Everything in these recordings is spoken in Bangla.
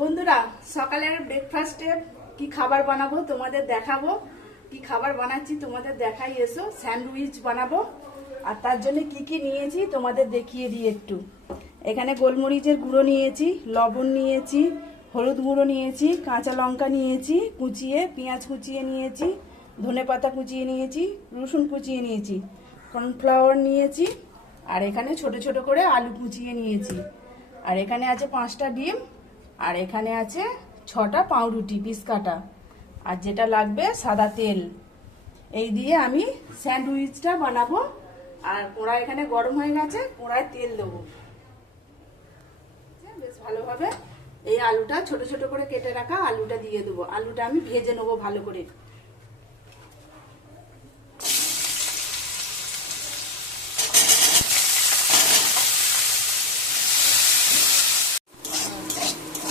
বন্ধুরা সকালের ব্রেকফাস্টে কি খাবার বানাবো তোমাদের দেখাবো। কি খাবার বানাচ্ছি তোমাদের দেখাই, এসো। স্যান্ডউইচ বানাবো। আর তার জন্য কি কি নিয়েছি তোমাদের দেখিয়ে দিই একটু। এখানে গোলমরিচের গুঁড়ো নিয়েছি, লবণ নিয়েছি, হলুদ গুঁড়ো নিয়েছি, কাঁচা লঙ্কা নিয়েছি কুচিয়ে, পেঁয়াজ কুচিয়ে নিয়েছি, ধনেপাতা কুচিয়ে নিয়েছি, রসুন কুচিয়ে নিয়েছি, কর্নফ্লাওয়ার নিয়েছি, আর এখানে ছোট ছোট করে আলু কুচিয়ে নিয়েছি। আর এখানে আছে 5টা ডিম, আর এখানে আছে 6টা পাউরুটি পিস কাটা, আর যেটা লাগবে সাদা তেল। এই দিয়ে আমি স্যান্ডউইচটা বানাবো। আর কড়াই এখানে গরম হয়ে গেছে, কড়ায় তেল দেবো বেশ ভালোভাবে। এই আলুটা ছোট ছোট করে কেটে রাখা আলুটা দিয়ে দেবো। আলুটা আমি ভেজে নেবো ভালো করে।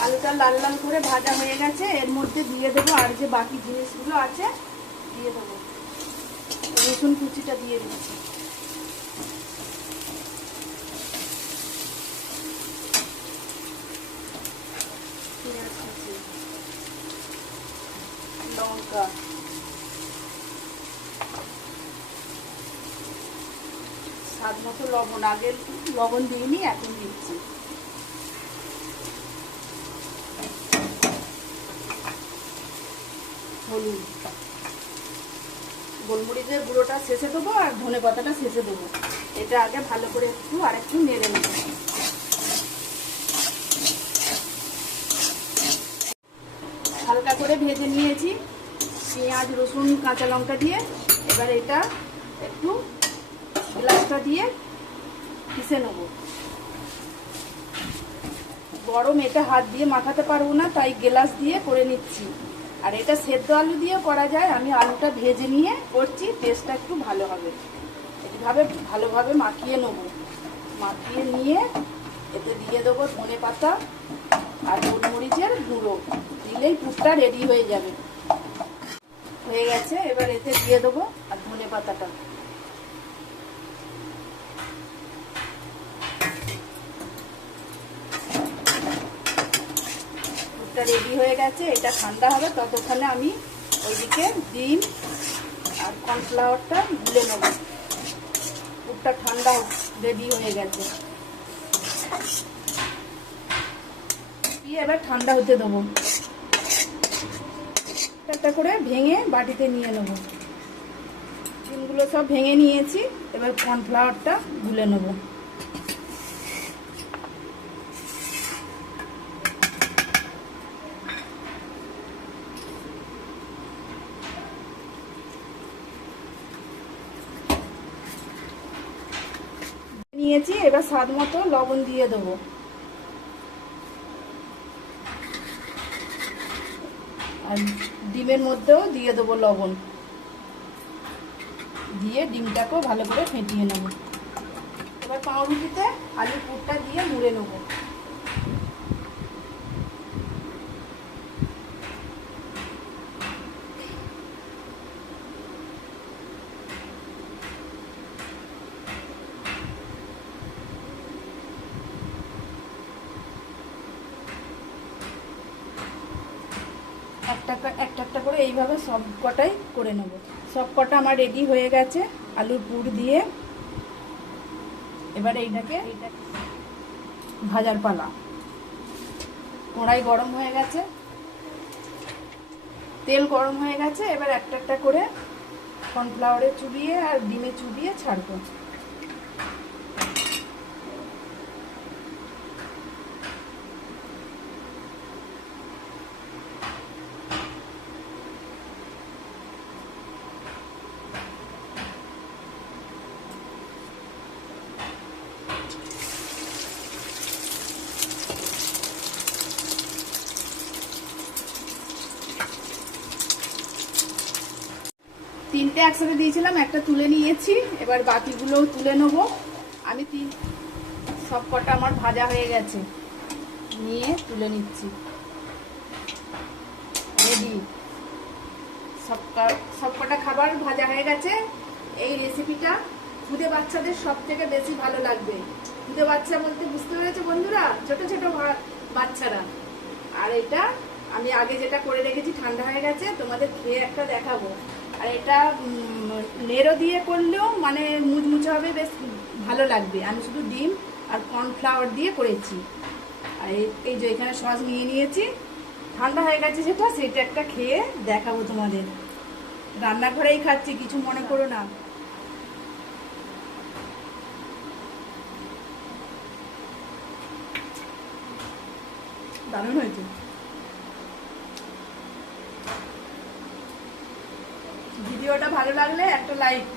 আলুটা লাল লাল করে ভাজা হয়ে গেছে, এর মধ্যে দিয়ে দেবো আর যে বাকি জিনিসগুলো আছে দিয়ে দেবো। রসুন কুচিটা দিয়ে দিচ্ছি, পেঁয়াজ কুচি, লঙ্কা, স্বাদ মতো লবণ। আগে লবণ দিইনি, এখন দিচ্ছি। হলুদ, গোলমরিচের গুঁড়োটা শেষে দেবো আর ধনে পাতাটা শেষে দেবো। এটা আগে ভালো করে আরেকটু নেড়ে নেব। হালকা করে ভেজে নিয়েছি পেঁয়াজ, রসুন, কাঁচা লঙ্কা দিয়ে। এবার এটা একটু গ্লাসটা দিয়ে পিষে নেব। গরম, এটা হাত দিয়ে মাখাতে পারবো না, তাই গ্লাস দিয়ে করে নিচ্ছি। আর এটা সেদ্ধ আলু দিয়ে করা যায়, আমি আলুটা ভেজে নিয়ে করছি, টেস্টটা একটু ভালো হবে। এইভাবে ভালোভাবে মাখিয়ে নেব। মাখিয়ে নিয়ে এতে দিয়ে দেবো ধনে পাতা আর গোলমরিচের গুঁড়ো। দিলেই পুরটা রেডি হয়ে যাবে। হয়ে গেছে, এবার এতে দিয়ে দেবো আর ধনে পাতাটা। রেডি হয়ে গেছে, এটা ঠান্ডা হবে। ততক্ষণে আমি ওইদিকে ডিম আর কর্নফ্লাওয়ারটা গুলে নেব। পুরটা ঠান্ডা রেডি হয়ে গেছে, এবার ঠান্ডা হতে দেবো। একটা করে ভেঙে বাটিতে নিয়ে নেব। ডিমগুলো সব ভেঙে নিয়েছি, এবার কর্নফ্লাওয়ারটা গুলে নেব। নিয়েছি, এবার স্বাদ মতো লবণ দিয়ে দেবো। আর ডিমের মধ্যেও দিয়ে দেবো লবণ। দিয়ে ডিমটাকেও ভালো করে ফেটিয়ে নেব। এবার পাউরুটিতে আলু পুরটা দিয়ে মুড়ে নেব। একটা একটা করে এইভাবে সব কটাই করে নেব। সব কটা আমার রেডি হয়ে গেছে আলুর পুর দিয়ে। এবারে এইটাকে ভাজার পালা। কড়াই গরম হয়ে গেছে, তেল গরম হয়ে গেছে। এবার একটা একটা করে কর্নফ্লাওয়ারে চুবিয়ে আর ডিমে চুবিয়ে ছাড়বো। তিনটে একসাথে দিয়েছিলাম, একটা তুলে নিয়েছি। এবার বাকিগুলোও তুলে নেব। আমি সব কটা আমার ভাজা হয়ে গেছে, নিয়ে তুলে নিচ্ছি। রেডি, সব কটা খাবার ভাজা হয়ে গেছে। এই রেসিপিটা খুদে বাচ্চাদের সব থেকে বেশি ভালো লাগবে। খুদে বাচ্চা বলতে বুঝতে পেরেছো বন্ধুরা? ছোট ছোট বাচ্চারা। আর এটা আমি আগে যেটা করে রেখেছি ঠান্ডা হয়ে গেছে, তোমাদের খেয়ে একটা দেখাবো। আর এটা নেড়ো দিয়ে করলেও মানে মুচমুচে হবে, বেশ ভালো লাগবে। আমি শুধু ডিম আর কর্নফ্লাওয়ার দিয়ে করেছি। আর এই যে এখানে সস নিয়ে নিয়েছি, ঠান্ডা হয়ে গেছে সেটা একটা খেয়ে দেখাবো তোমাদের। রান্নাঘরেই খাচ্ছি, কিছু মনে করো না। দারুণ হয়েছে। ভিডিওটা ভালো লাগলে একটা লাইক